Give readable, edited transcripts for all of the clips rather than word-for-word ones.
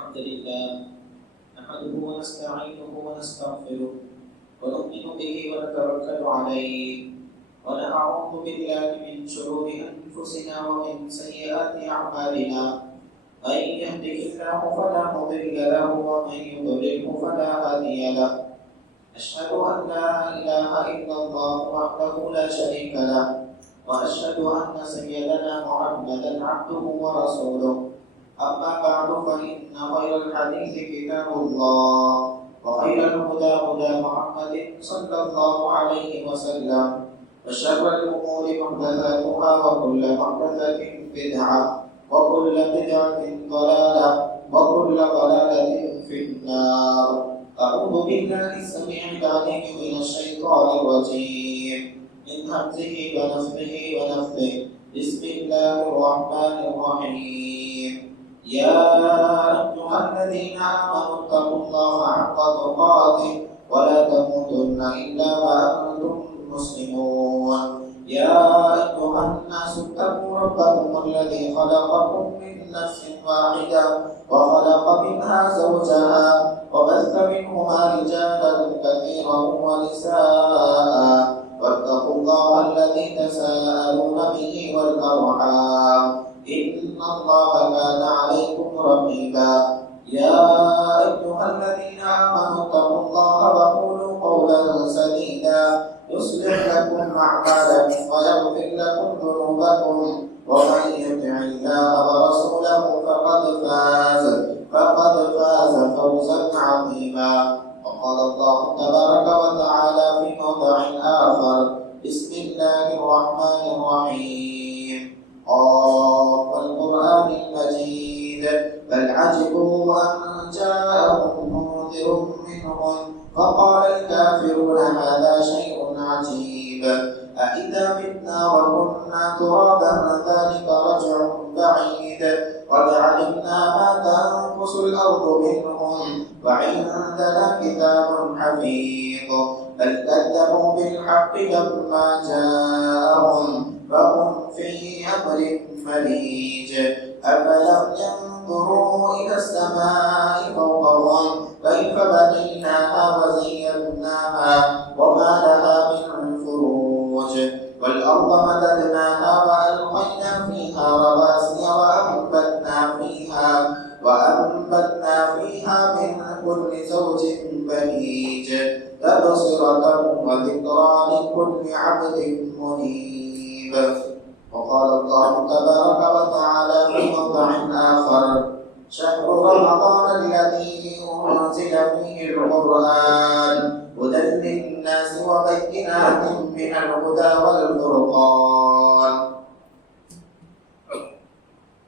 الحمد لله نحمده ونستعينه ونستغفره ونؤمن به ونتوكل عليه ونعوذ بالله من شرور أنفسنا ومن سيئات أعمالنا من يهده الله فلا مضل له ومن يضلله فلا هادي له أشهد أن لا إله إلا الله وحده لا شريك له وأشهد أن سيدنا محمدا عبده ورسوله أما بعد فإن خير الحديث كتاب الله وخير الهدى هدى محمد صلى الله عليه وسلم وشر الأمور محدثاتها وكل محدثة بدعة وكل بدعة ضلالة وكل ضلالة في النار. أعوذ بالله السميع العليم من الشيطان الرجيم من همزه ونفخه ونفثه. بسم الله الرحمن الرحيم. يا أيها الذين آمنوا اتقوا الله حق تقاته ولا تموتن إلا وأنتم مسلمون. يا أيها الناس اتقوا ربكم الذي خلقكم من نفس واحدة وخلق منها زوجها وبث منهما رجالا كثيرا ونساء واتقوا الله الذي تساءلون به والأرحام إن الله كان عليكم رقيبا. يا أيها الذين آمنوا اتقوا الله وقولوا قولا سديدا يصلح لكم أعمالكم ويغفر لكم ذنوبكم ومن يطع الله ورسوله فقد فاز فوزا عظيما. وقال الله تبارك وتعالى في موضع آخر. بسم الله الرحمن الرحيم. والقرآن المجيد بل عجبوا أن جاءهم منذر منهم فقال الكافرون هذا شيء عجيب أإذا متنا وكنا ترابا ذلك رجع بعيد قد علمنا ما تنقص الأرض منهم وعندنا كتاب حفيظ بل كذبوا بالحق لما جاءهم فهم في أمر مريج. أفلم ينظروا إلى السماء فوقهم كيف بنيناها وزيناها وما لها من فروج والأرض مددناها وألقينا فيها رواسي وأنبتنا فيها من كل زوج بهيج تبصرة وذكرى لكل عبد منيب. وقال الله تبارك وتعالى في موضع آخر. شهر رمضان الذي أنزل فيه القرآن هدى للناس وبينات من الهدى والفرقان.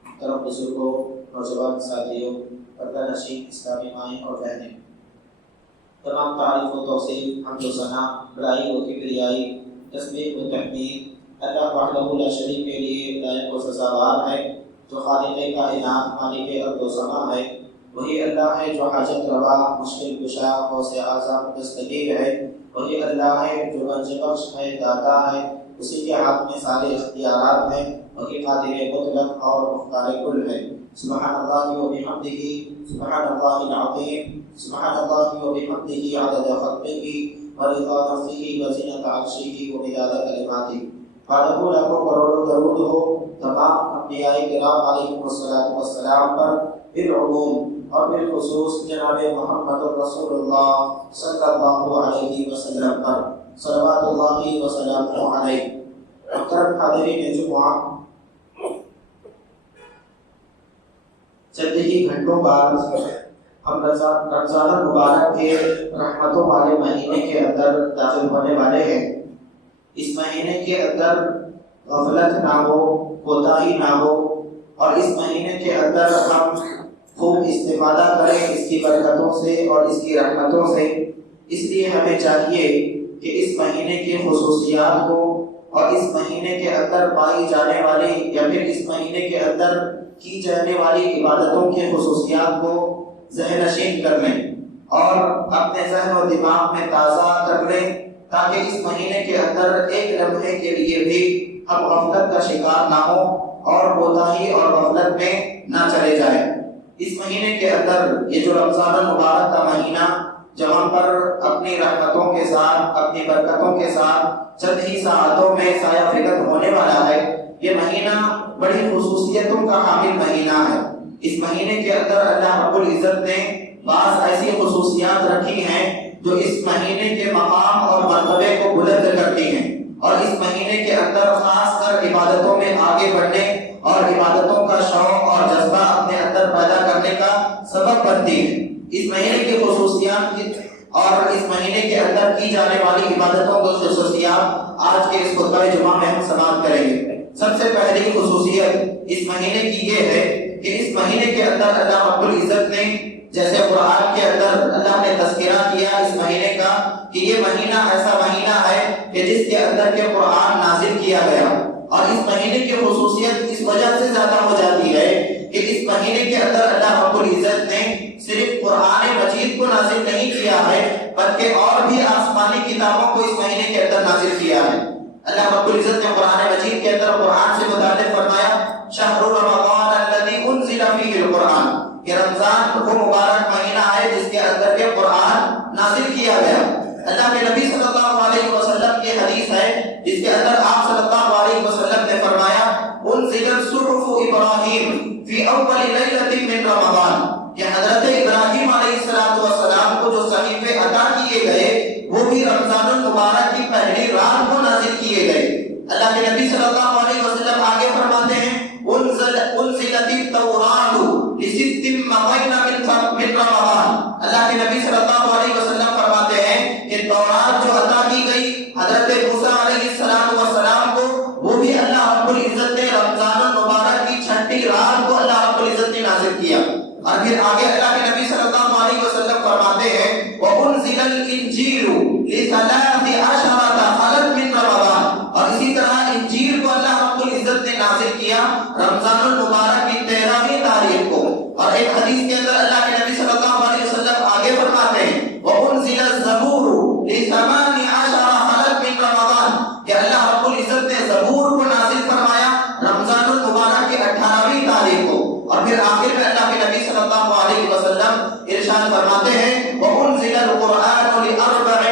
محترم بزرگوں، نوجوان ساتھیوں، پردہ نشین اسلامی مائیں اور بہنیں، تمام تعریف و توصیف، حمد و ثنا، بڑائی و کبریائی، تسبیح و تحمید اللہ وحدہ لا شریک کے لیے لائق و سزاوار ہے، جو خالق کائنات، مالک ارض و سما ہے۔ وہی اللہ ہے جو حاجت روا، مشکل کشا، غوث اعظم، دستگیر ہے۔ وہی اللہ ہے جو رنج بخش ہے، داتا ہے، اسی کے ہاتھ میں سارے اختیارات ہیں۔ وہی قادر مطلق اور مختار کل ہے۔ سبحان اللہ و بحمدہ، سبحان اللہ العظیم، سبحان اللہ و بحمدہ عدد خلقہ ورضا نفسہ وزینۃ عرشہ ومداد کلماتہ۔ لاکھوں کروڑوں درود ہو تمام انبیاء کرام علیہم السلام پر بالعموم اور بالخصوص جناب محمد رسول اللہ صلی اللہ علیہ وسلم پر صلوات اللہ وسلامہ علیہ۔ محترم حاضرین جمعہ، چند ہی گھنٹوں بعد ہم رمضان المبارک کے رحمتوں والے مہینے کے اندر داخل ہونے والے ہیں۔ اس مہینے کے اندر غفلت نہ ہو، کوتاہی نہ ہو، اور اس مہینے کے اندر ہم خوب استفادہ کریں اس کی برکتوں سے اور اس کی رحمتوں سے۔ اس لیے ہمیں چاہیے کہ اس مہینے کی خصوصیات کو اور اس مہینے کے اندر پائی جانے والی یا پھر اس مہینے کے اندر کی جانے والی عبادتوں کی خصوصیات کو ذہن نشین کر لیں اور اپنے ذہن و دماغ میں تازہ کر لیں، تاکہ اس مہینے کے اندر ایک لمحے کے لیے بھی ہم غفلت کا شکار نہ ہوں اور کوتاہی اور غفلت میں نہ چلے جائیں۔ اس مہینے کے اندر یہ جو رمضان المبارک کا مہینہ جہاں پر اپنی رحمتوں کے ساتھ اپنی برکتوں کے ساتھ چند ہی ساعتوں میں سایہ فکر ہونے والا ہے، یہ مہینہ بڑی خصوصیتوں کا حامل مہینہ ہے۔ اس مہینے کے اندر اللہ رب العزت نے بعض ایسی خصوصیات رکھی ہیں جو اس مہینے کے مقام اور مرتبے کو بلند کرتی ہیں، اور اس مہینے کے اندر خاص کر عبادتوں میں آگے بڑھنے اور عبادتوں کا شوق اور جذبہ اپنے اندر پیدا کرنے کا سبب بنتی ہے۔ اس مہینے کی خصوصیات اور اس مہینے کے اندر کی جانے والی عبادتوں کی خصوصیات آج کے اس خطبہ جمعہ میں ہم سماعت کریں گے۔ سب سے پہلی خصوصیت اس مہینے کی یہ ہے کہ اس مہینے کے اندر اللہ رب العزت نے جیسے قرآن کے اندر اللہ نے تذکرہ کیا اس مہینے کا کہ یہ مہینہ ایسا مہینہ ہے کہ جس کے اندر کے قرآن نازل کیا گیا، اور اس مہینے کی خصوصیت اس وجہ سے زیادہ ہو جاتی ہے کہ اس مہینے کے اندر اللہ رب العزت نے صرف قرآن مجید کو نازل نہیں کیا ہے بلکہ اور بھی آسمانی کتابوں کو اس مہینے کے اندر نازل کیا ہے۔ اللہ رب العزت نے قرآن مجید کے اندر قرآن سے متعلق فرمایا شہر رمضان الذی انزل فیہ القرآن، کہ رمضان وہ مبارک مہینہ ہے جس کے اندر کے قرآن نازل کیا گیا۔ اللہ کے نبی صلی اللہ علیہ وسلم کی حدیث ہے جس کے اندر آپ صلی اللہ علیہ وسلم نے فرمایا انزلت صحف ابراہیم فی اول لیلۃ من رمضان، کہ حضرت ابراہیم علیہ السلام کو جو صحیفے عطا کیے گئے وہ بھی رمضان المبارک کی پہلی رات کو نازل کیے گئے۔ اللہ کے نبی صلی اللہ علیہ وسلم آگے فرماتے ہیں انزلت التوراۃ لست مضین من رمضان، اللہ کے نبی صلی اللہ علیہ وسلم فرماتے ہیں کہ تورات جو عطا کی گئی حضرت موسیٰ علیہ السلام کو وہ بھی اللہ رب العزت نے رمضان المبارک کی چھٹی رات کو اللہ رب العزت نے نازل کیا۔ اور پھر آگے اللہ کے نبی صلی اللہ علیہ وسلم فرماتے ہیں وَأُنزِلَ الْإِنْجِيلُ لِثَلَاثِ خَلَتْ مِنْ رَمَضَانَ، اور اسی طرح انجیل کو اللہ رب العزت نے نازل کیا رمضان المبارک کی 13ویں تاریخ کو۔ اور ایک حدیث کے اندر اللہ کے نبی صلی اللہ علیہ وسلم آگے فرماتے ہیں وَأُنزِلَ الزَّبُورُ لِثَمَانِ خَلَتْ مِنْ رَمَضَانَ، کہ اللہ رب العزت نے زبور کو نازل فرمایا رمضان المبارک کی 18ویں تاریخ کو۔ اور پھر آخر میں اللہ کے نبی صلی اللہ علیہ وسلم ارشاد فرماتے ہیں وَأُنزِلَ الْقُرْآنُ لِأَرْبَعٍ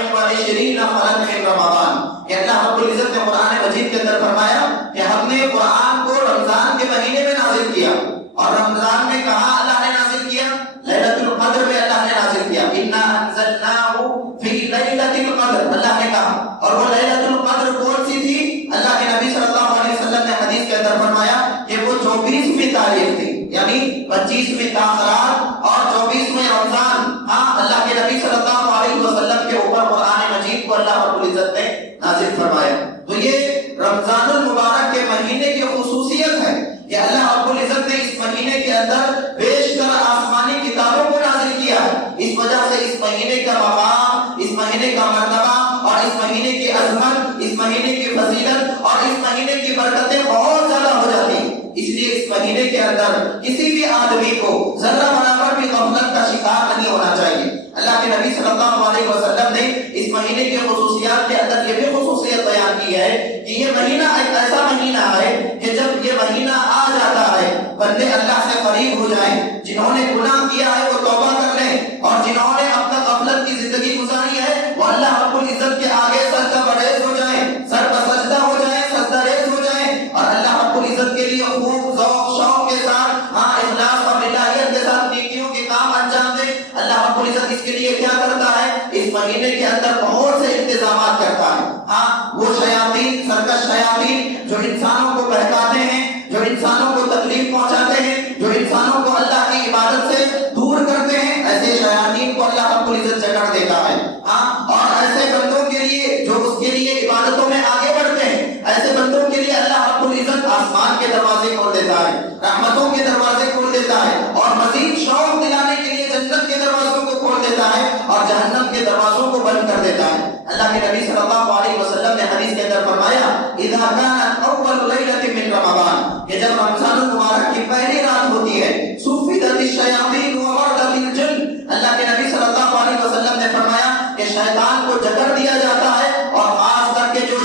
خَلَتْ مِنْ رَمَضَانَ، کہ اللہ رب العزت نے قرآن مجید کے اندر فرمایا کہ ہم نے قرآن کو رمضان کے مہینے میں نازل کیا، اور رمضان میں کہاں اللہ نے نازل کیا؟ لیلۃ القدر میں اللہ نے نازل کیا، اِنَّا أَنزَلْنَاهُ فِي لَيْلَةِ الْقَدْرِ، اللہ نے کہا۔ اور وہ لیلۃ القدر کون سی تھی؟ اللہ کے نبی صلی اللہ علیہ وسلم نے حدیث کے اندر فرمایا کہ وہ 24ویں تاریخ تھی، یعنی 25ویں تاخرات اور 24ویں رمضان۔ ہاں، اللہ کے نبی صلی اللہ علیہ وسلم کے اوپر قرآن مجید کو اللہ رب العزت نے نازل فرمایا۔ تو یہ رمضان المبارک کے مہینے کی خصوصیت ہے کہ اللہ رب العزت نے اس مہینے کے اندر بیشتر آسمانی کتابوں کو نازل کیا ہے۔ اس وجہ سے اس مہینے کا مقام، اس مہینے کا مرتبہ اور اس مہینے کی عظمت، اس مہینے کی فضیلت اور اس مہینے کی برکتیں بہت زیادہ ہو جاتی ہیں۔ اس لیے اس مہینے کے اندر کسی بھی آدمی کو ذرہ برابر بھی غفلت کا شکار نہیں ہونا چاہیے۔ اللہ کے نبی صلی اللہ علیہ وسلم نے اس مہینے کی خصوصیات کے اندر یہ بھی خصوصیت بیان کی ہے کہ یہ مہینہ ایک ایسا مہینہ ہے کہ جب یہ مہینہ آ جاتا ہے بندے اللہ سے قریب ہو جائیں، جنہوں نے گناہ کیا ہے وہ توبہ کر لیں، اور جنہوں نے اب تک غفلت کی زندگی گزاری ہے وہ اللہ رب العزت کے آگے سجدہ بریز ہو جائیں، سر پر سجدہ ہو جائیں، سجدہ ریز ہو جائیں، اور اللہ رب العزت کے لیے خوب ذوق شوق کے ساتھ اخلاص اور للہیت کے ساتھ نیکیوں کے کام انجام دیں۔ اللہ رب العزت اس کے لیے کیا کرتا ہے؟ اس مہینے کے اندر بہت سے انتظامات کرتا ہے۔ ہاں، وہ شیاطین، سرکش شیاطین جو انسانوں کو بہکاتے ہیں، جو انسانوں کو تکلیف پہنچاتے ہیں، جو انسانوں کو اللہ کی عبادت سے دور کرتے ہیں، ایسے شیاطین کو اللہ رب العزت جکڑ دیتا ہے۔ ہاں، اور ایسے بندوں کے لیے جو اس کے لیے عبادتوں میں آگے بڑھتے ہیں، ایسے بندوں کے لیے اللہ رب العزت آسمان کے دروازے کھول دیتا ہے، رحمتوں کے دروازے کھول دیتا ہے، اور مزید شوق دلانے کے لیے جنت کے دروازوں کو کھول دیتا ہے اور جہنم کے دروازوں کو بند کر دیتا ہے۔ اللہ کے نبی صلی اللہ علیہ وسلم نے حدیث کے اندر فرمایا اذا كانت اول ليلة من رمضان، کہ جب رمضان المبارک کی پہلی رات ہوتی ہے صفدت الشیاطین ومردت الجن، اللہ کے نبی صلی اللہ علیہ وسلم نے فرمایا کہ شیطان کو جکڑ دیا جاتا ہے، اور خاص کر کے جو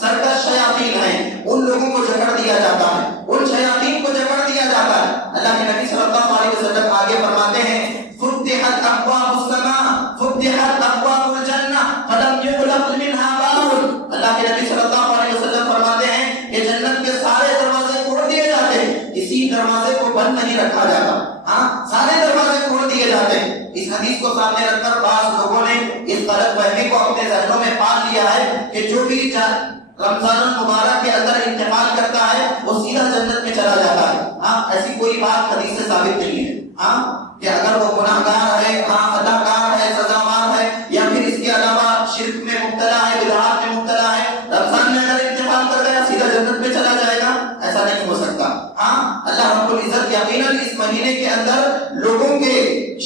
سرکش شیاطین ہیں ان لوگوں کو جکڑ دیا جاتا ہے، ان شیاطین کو جکڑ دیا جاتا ہے۔ اللہ کے نبی صلی اللہ علیہ وسلم آگے بند نہیں رکھا جاتا، ہاں سارے دروازے کھول دیے جاتے ہیں۔ اس حدیث کو سامنے رکھ کر بعض لوگوں نے اس غلط فہمی کو اپنے ذہنوں میں پال لیا ہے کہ جو بھی رمضان المبارک کے اندر انتقال کرتا ہے وہ سیدھا جنت میں چلا جاتا ہے۔ ہاں ایسی کوئی بات حدیث سے ثابت نہیں ہے، ہاں کہ اگر وہ گناہگار ہے، ہاں اداکار ہے، سزاوار ہے، یا پھر اس کے علاوہ شرک میں مبتلا ہے، بدعات میں مبتلا ہے، رمضان میں اگر انتقال کر گیا سیدھا جنت میں چلا جائے گا، ایسا نہیں ہو سکتا۔ ہاں اللہ رب العزت یقیناً اس مہینے کے اندر لوگوں کے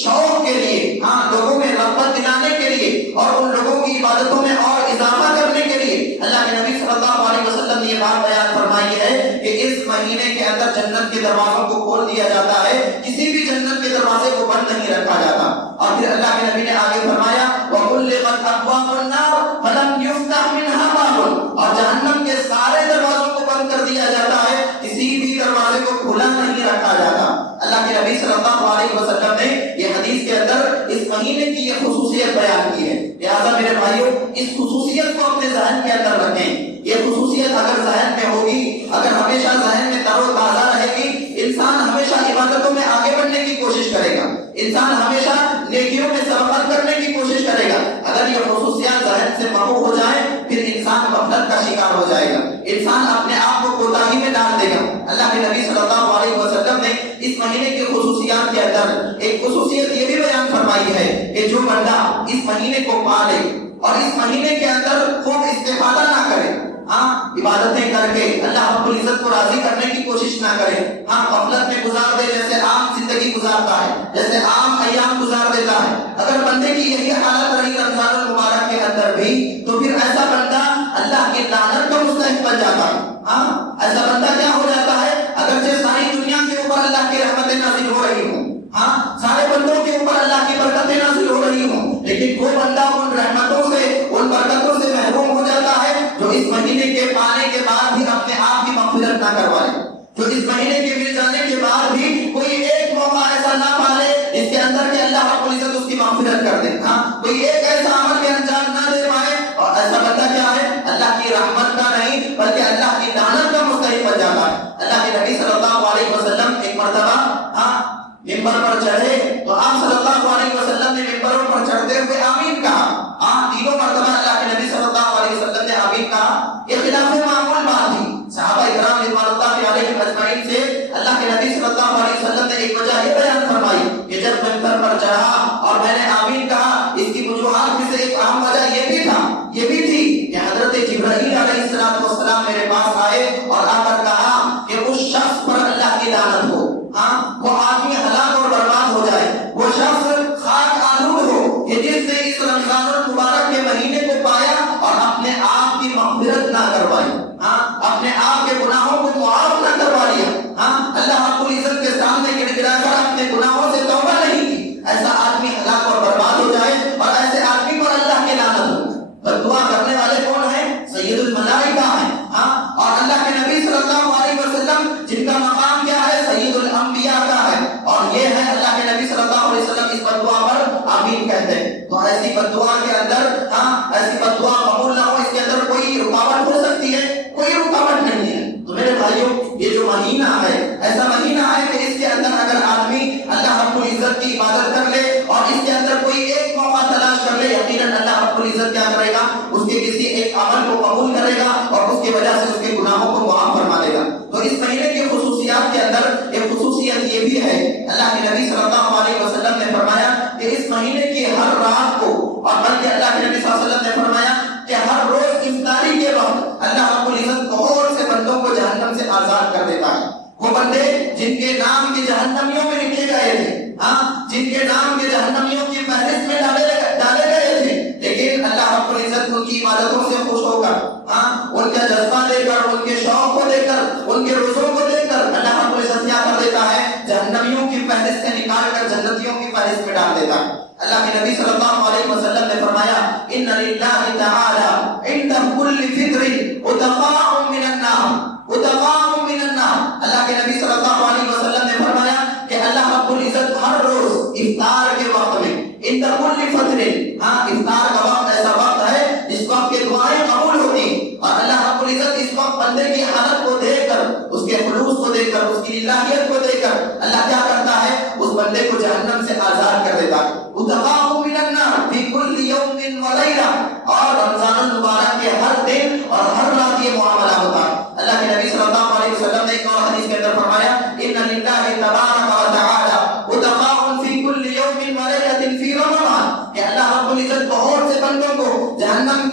شوق کے لیے، ہاں لوگوں میں رغبت دلانے کے لیے اور ان لوگوں کی عبادتوں میں اور اضافہ کرنے کے لیے اللہ کے نبی صلی اللہ علیہ وسلم نے یہ بات بیان فرمائی ہے کہ اس مہینے کے اندر جنت کے دروازوں کو کھول دیا جاتا ہے، کسی بھی جنت کے دروازے کو بند نہیں رکھا جاتا۔ اور پھر اللہ کے نبی نے آگے فرمایا وَغُلِّقَتْ أَبْوَابُ النَّارِ فَلَمْ يُفْتَحْ مِنْهَا بَابٌ، اور جہنم کے سارے دروازوں کو بند کر دیا جاتا ہے، کسی بھی دروازے کو کھلا نہیں رکھا جاتا۔ اللہ کے نبی صلی اللہ علیہ وسلم نے یہ حدیث کے اندر اس مہینے کی یہ خصوصیت بیان کی ہے، لہٰذا میرے بھائیوں اس خصوصیت کو اپنے ذہن کے اندر رکھیں۔ یہ خصوصیت اگر ذہن میں ہوگی، اگر ہمیشہ ذہن میں تر و تازہ رہے گی، انسان ہمیشہ عبادتوں میں آگے بڑھنے کی کوشش کرے گا، انسان ہمیشہ نیکیوں میں سبقت کرنے کی کوشش کرے گا۔ اگر یہ خصوصیات ذہن سے محو ہو جائیں پھر انسان غفلت کا شکار ہو جائے گا، انسان اپنے آپ کو کوتاہی میں ڈال دے گا۔ اللہ کے نبی صلی اللہ علیہ وسلم نے اس مہینے کی خصوصیات کے اندر ایک خصوصیت یہ بھی بیان فرمائی ہے کہ جو بندہ اس مہینے کو پالے اور اس مہینے کے اندر خوب استفادہ نہ کرے، ہاں عبادتیں کر کے اللہ رب العزت کو راضی کرنے کی کوشش نہ کرے، ہاں غفلت میں گزار دے، جیسے عام زندگی گزارتا ہے، جیسے عام ایام گزار دیتا ہے، اگر بندے کی یہی حالت رہی رمضان المبارک کے اندر بھی تو پھر ایسا بندہ اللہ کی لعنت کا مستحق بن جاتا ہے۔ ہاں ایسا بندہ کیا ہو جاتا ہے، اگرچہ ساری دنیا کے اوپر اللہ کی رحمتیں نازل ہو رہی ہوں، ہاں سارے بندوں کے اوپر اللہ کی برکتیں نازل ہو رہی ہوں، لیکن وہ بندہ ان رحمتوں سے، ان برکتوں سے محروم ہو جاتا ہے جو اس مہینے کے پانے کے بعد بھی اپنے آپ کی مغفرت نہ کروائے، جو اس مہینے کے مل جانے کے بعد بھی کوئی ایک موقع ایسا نہ پالے جس کے اندر کہ اللہ رب العزت اس کی مغفرت کر دے، ہاں کوئی ایک ایسا عمل کے انجام نہ دے پائے، اور ایسا بندہ کیا ہے، اللہ کی رحمت کا نہیں بلکہ اللہ کی لعنت کا مستحق بن جاتا ہے۔ اللہ کے نبی صلی اللہ علیہ وسلم ایک مرتبہ ممبر پر چڑھے تو آپ صلی اللہ علیہ وسلم نے ممبروں پر چڑھتے ہوئے آمین کہا، تینوں مرتبہ اللہ کے نبی صلی اللہ علیہ وسلم نے آمین کہا۔ یہ خلاف معمول بات تھی، صحابہ کرام رضوان اللہ علیہم اجمعین سے اللہ کے نبی صلی اللہ علیہ وسلم نے ایک وجہ یہ بیان فرمائی کہ جب ممبر پر چڑھا اور میں نے آمین کہا، اس کی وجوہات میں سے ایک اہم وجہ یہ بھی تھی کہ حضرت جبرائیل علیہ السلام میرے پاس آئے اور آ کر کہا کہ اس شخص پر اللہ کی لعنت ہو، وہ آدمی ہلاک اور برباد ہو جائے، وہ شخص خاک آلود ہو کہ جس نے اس رمضان المبارک کے مہینے کو پایا اور اپنے آپ کی مغفرت نہ کروائی، اپنے آپ کے گناہوں کو معاف نہ کروا لیا، اللہ رب العزت کے سامنے گڑ گڑا کر اپنے گناہوں سے توبہ نہیں کی، ایسا آدمی ہلاک اور برباد ہو جائے اور ایسے آدمی پر اللہ کی لعنت ہو۔ دعا کرنے والے کون ہیں؟ سید الملائکہ ہیں، اور اللہ کے نبی صلی اللہ علیہ وسلم جن کا مقام کیا ہے، سید الانبیاء کا ہے، اور یہ ہے اللہ کے نبی صلی اللہ علیہ وسلم اس بددعا پر آمین کہتے ہیں۔ تو ایسی بددعا کے اندر، ایسی بددعا قبول نہ ہو، اس کے اندر کوئی رکاوٹ ہو سکتی ہے؟ کوئی رکاوٹ نہیں ہے۔ تو میرے بھائیوں یہ جو مہینہ ہے ایسا مہینہ ہے کہ اس کے اندر اگر آدمی اللہ رب العزت کی عبادت کر لے اور اس کے اندر کوئی ایک موقع تلاش کر لے، یقیناً اللہ رب العزت کیا کرے گا، اس کے کسی ایک عمل کو قبول کرے گا اور اس کی وجہ سے اس کے گناہوں کو معاف فرما دے گا۔ تو اس مہینے کی خصوصیات کے اندر ایک خصوصیت یہ بھی ہے، اللہ کے نبی صلی اللہ علیہ وسلم نے فرمایا کہ اس مہینے کی ہر رات کو، اور بلکہ اللہ کے نبی صلی اللہ علیہ وسلم نے فرمایا کہ ہر روز افطاری کے وقت اللہ رب العزت بہت سے بندوں کو جہنم سے آزاد کر دیتا ہے۔ وہ بندے جن کے نام کے جہنمیوں میں لکھے گئے تھے، جن کے نام کے جہنمیوں کی فہرست میں ڈالے گئے تھے، لیکن اللہ رب العزت ان کی عبادتوں سے خوش ہو کر، ان کا جذبہ دے کر، ان کے شوق کو دے کر، ان کے روزوں کو دے کر اللہ رب العزت کیا کر دیتا ہے، جہنمیوں کی فہرست سے نکال کر جنتیوں کی فہرست میں ڈال دیتا ہے۔ اللہ کے نبی صلی اللہ علیہ وسلم نے فرمایا ان للہ تعالی عند كل فطر عتقاء من النار، عتقاء من النار۔ اللہ کے نبی صلی اللہ علیہ وسلم نے فرمایا کہ اللہ رب العزت ہر روز افطار کے وقت میں عند كل فطر، افطار کا وقت ایسا وقت ہے جس وقت کے دعائیں قبول ہوتی، اور اللہ رب العزت اس وقت بندے کی حالت کو دیکھ کر، اس کے خلوص کو دیکھ کر، اس کی الہیت کو دیکھ کر اللہ بندے کو جہنم سے آزاد کر دیتا ہے. اتقاء من النار فی کل یوم و لیلہ، اور رمضان المبارک کے ہر دن اور ہر رات یہ معاملہ ہوتا ہے. اللہ کے نبی صلی اللہ علیہ وسلم نے ایک اور حدیث کے اندر فرمایا ان للہ تبارک و تعالی اتقاء فی کل یوم و لیلہ فی رمضان، کہ اللہ رب العزت بہت سے بندوں کو جہنم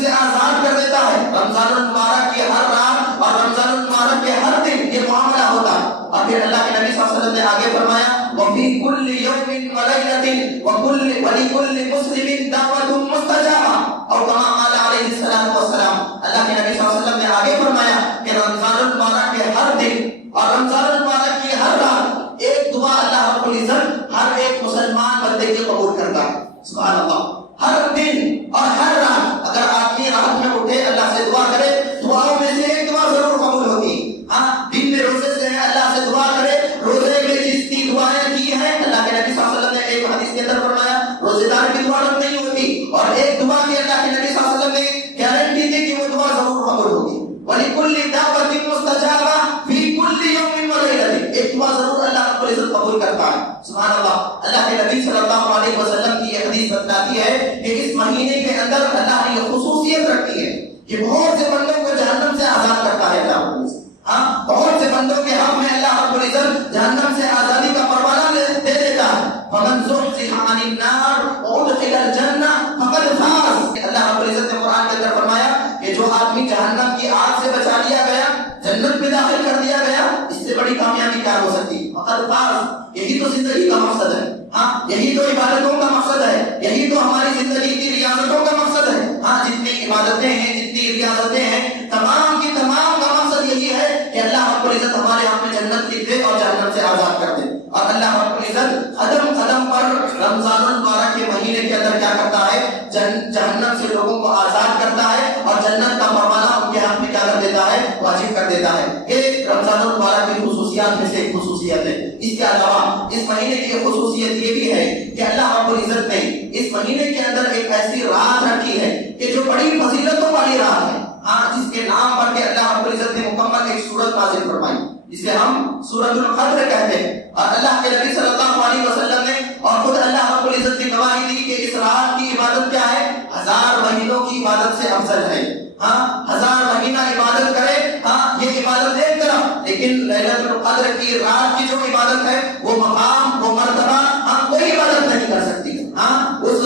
سے آزاد کر دیتا ہے رمضان المبارک کی ہر رات اور رمضان المبارک کے ہر دن یہ معاملہ ہوتا ہے. اور پھر اللہ کے نبی صلی اللہ علیہ وسلم نے آگے فرمایا وفی کل یوم و لیلۃ ولکل مسلم دعوۃ مستجابہ، اور کما قال علیہ الصلوۃ والسلام، اللہ کے نبی صلی اللہ علیہ وسلم نے آگے فرمایا کہ رمضان المبارک کے ہر دن اور رمضان المبارک کی ہر رات ایک دعا اللہ رب العزت ہر ایک مسلمان بندے کی قبول کرتا ہے. سبحان اللہ. ہر دن اور ہر رات اگر آدمی رات میں اٹھے اللہ سے دعا کرے، دعاؤں میں سے ایک دعا ضرور قبول ہوتی ہے. ہاں دن میں روزے سے ہے اللہ سے دعا کرے، روزے میں جتنی دعائیں کی ہیں اللہ کے نبی صلی اللہ علیہ وسلم نے ایک حدیث کے اندر فرمایا روزے دار کی دعا رد نہیں ہوتی، اور ایک دعا کی اللہ کے نبی صلی اللہ علیہ وسلم نے گارنٹی دی کہ وہ دعا ضرور قبول ہوگی. وَلِكُلِّ دَعْوَةٍ مُسْتَجَابَةٍ فِي كُلِّ يَوْمٍ وَلَيْلَةٍ، ایک دعا ضرور اللہ رب العزت قبول کرتا ہے. سبحان اللہ. اللہ کے نبی صلی اللہ علیہ وسلم کی یہ حدیث بتاتی ہے کہ اس مہینے کے اندر اللہ نے یہ خصوصیت رکھی ہے کہ بہت سے بندوں کو جہنم سے آزاد کرتا ہے اللہ رب العزت. ہاں بہت سے بندوں کے حق میں اللہ رب العزت جہنم سے آزادی کا پروانہ دے دیتا ہے. فَمَنْ زُحْزِحَ عَنِ النَّارِ وَأُدْخِلَ الْجَنَّةَ فَقَدْ فَازَ. اللہ رب العزت نے قرآن کے اندر فرمایا کہ جو آدمی جہنم کی آگ سے بچا لیا گیا، جنت میں داخل کر دیا گیا، اس سے بڑی کامیابی کیا ہو سکتی. فَقَدْ فَازَ، یہی تو زندگی کا مقصد ہے. ہاں یہی تو عبادتوں کا مقصد ہے، یہی تو ہماری زندگی کی ریاضتوں کا مقصد ہے. ہاں جتنی عبادتیں ہیں، جتنی ریاضتیں ہیں، تمام کی تمام کا مقصد یہی ہے کہ اللہ رب العزت ہمارے ہاتھ میں جنت لکھ دے اور جہنم سے آزاد کر دے. اور اللہ رب العزت قدم قدم پر رمضان المبارک کے مہینے کے اندر کیا کرتا ہے، جہنم سے لوگوں کو آزاد کرتا ہے اور جنت کا پروانہ ان کے ہاتھ میں کیا کر دیتا ہے، واجب کر دیتا ہے. یہ رمضان المبارک کی خصوصیات میں سے ایک خصوصیت ہے. اس کے علاوہ اس مہینے کی خصوصیت یہ بھی ہے کہ اللہ رب العزت نے اس مہینے کے اندر ایک ایسی رات رکھی ہے کہ جو بڑی فضیلتوں والی رات ہے. ہاں جس کے نام پر کہ اللہ رب العزت نے مکمل ایک سورت نازل فرمائی جسے ہم سورۃ القدر کہتے ہیں. اور اللہ کے نبی صلی اللہ علیہ وسلم نے اور خود اللہ رب العزت نے گواہی دی کہ اس رات کی عبادت کیا ہے، 1000 مہینوں کی عبادت سے افضل ہے. ہاں 1000 مہینہ عبادت کرے، ہاں یہ عبادت ایک طرف، لیکن لیلۃ القدر کی رات کی جو عبادت ہے وہ مقام، وہ مرتبہ، ہاں کوئی عبادت نہیں کر سکتی. ہاں اس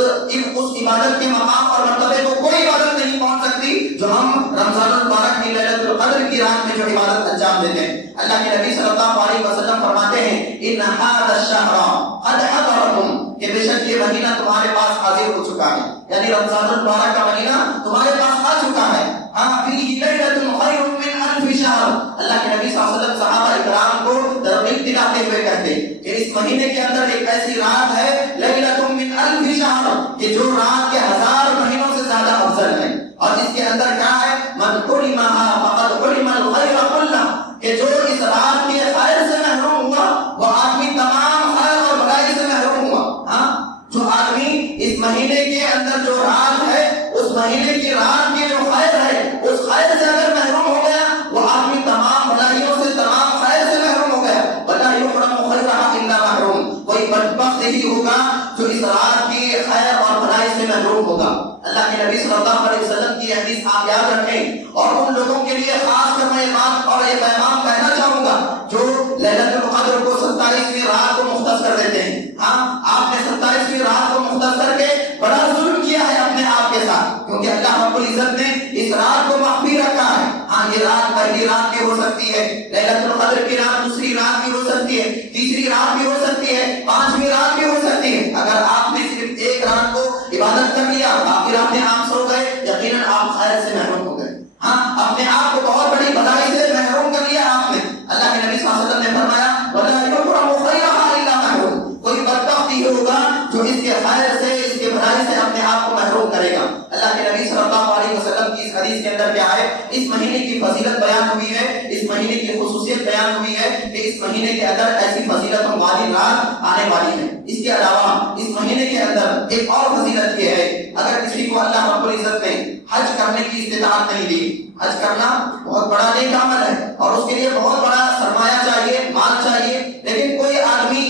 عبادت کے مقام اور مرتبے کو کوئی عبادت نہیں پہنچ سکتی جو ہم رمضان المبارک کی لیلۃ القدر کی رات میں جو عبادت انجام دیتے ہیں. اللہ کے نبی صلی اللہ علیہ وسلم فرماتے ہیں ان ھذا الشہر قد حضرکم، کہ بے شک یہ مہینہ تمہارے پاس حاضر ہو چکا ہے، یعنی رمضان المبارک کا مہینہ تمہارے پاس آ چکا ہے. ہاں فیہ لیلۃ خیر من الف شہر. اللہ کے نبی صلی اللہ علیہ وسلم صحابہ اکرام کو ترغیب دلاتے ہوئے کہتے کہ اس مہینے کے اندر ایک ایسی رات ہے لیلۃ من الف شہر کہ جو رات کے 1000 مہینوں سے زیادہ افضل ہے. اور اس کے اندر کیا ہے، من حرمھا فقد حرم الخیر کلہ، کہ جو اس رات کے خیر سے محروم ہوا وہ آدمی تمام خیر اور بھلائی سے محروم ہوا. ہاں جو آدمی اس مہینے کے اندر جو رات ہے، اس مہینے کی رات کی جو خیر ہے، اس خیر سے اگر محروم ہو گیا وہ آدمی تمام بھلائیوں سے، تمام خیر سے محروم ہو گیا. ولا یحرم خیرھا الا محروم، کوئی بدبخت ہی ہوگا جو اس رات کی خیر اور بھلائی سے محروم ہوگا. اللہ کے نبی صلی اللہ علیہ وسلم کی حدیث آپ یاد رکھیں، اور ان لوگوں کے لیے خاص کر میں بات اور یہ پیغام کہنا چاہوں گا جو لیلۃ القدر کو 27ویں رات کو مختص کر دیتے ہیں. ہاں آپ نے 27ویں رات کو مختص کر کے بڑا ظلم کیا ہے اپنے آپ کے ساتھ، کیونکہ اللہ رب العزت نے اس رات کو مخفی رکھا ہے. ہاں یہ رات پہلی رات بھی ہو سکتی ہے، لیلۃ القدر کی رات دوسری رات بھی ہو سکتی ہے، تیسری رات بھی ہو سکتی ہے، 5ویں رات بھی ہو سکتی ہے. اگر آپ نے صرف ایک رات کو عبادت کر لیا، باقی راتیں آپ سو گئے، یقیناً آپ خیر سے محروم ہو گئے. ہاں اپنے آپ کو بہت بڑی بھلائی سے محروم کر لیا آپ نے. اللہ کے نبی صلی اللہ علیہ وسلم نے فرمایا وَلَا يُحْرَمُ خَيْرَهَا إِلَّا مَحْرُومٌ، کوئی بدبخت ہی ہوگا جو اس کے خیر سے، اس کے بھلائی سے اپنے آپ کو محروم کرے گا. اللہ کے نبی صلی اللہ علیہ وسلم کی اس حدیث کے اندر کیا ہے، اس مہینے کی فضیلت بیان ہوئی ہے، اس مہینے کی خصوصیت بیان ہوئی ہے کہ اس مہینے کے اندر ایسی فضیلتوں والی رات آنے والی ہے. اس کے علاوہ اس مہینے کے اندر ایک اور فضیلت یہ ہے، اگر کسی کو اللہ رب العزت نے حج کرنے کی استطاعت نہیں دی، حج کرنا بہت بڑا نیک عمل ہے اور اس کے لیے بہت بڑا سرمایہ چاہیے، مال چاہیے، لیکن کوئی آدمی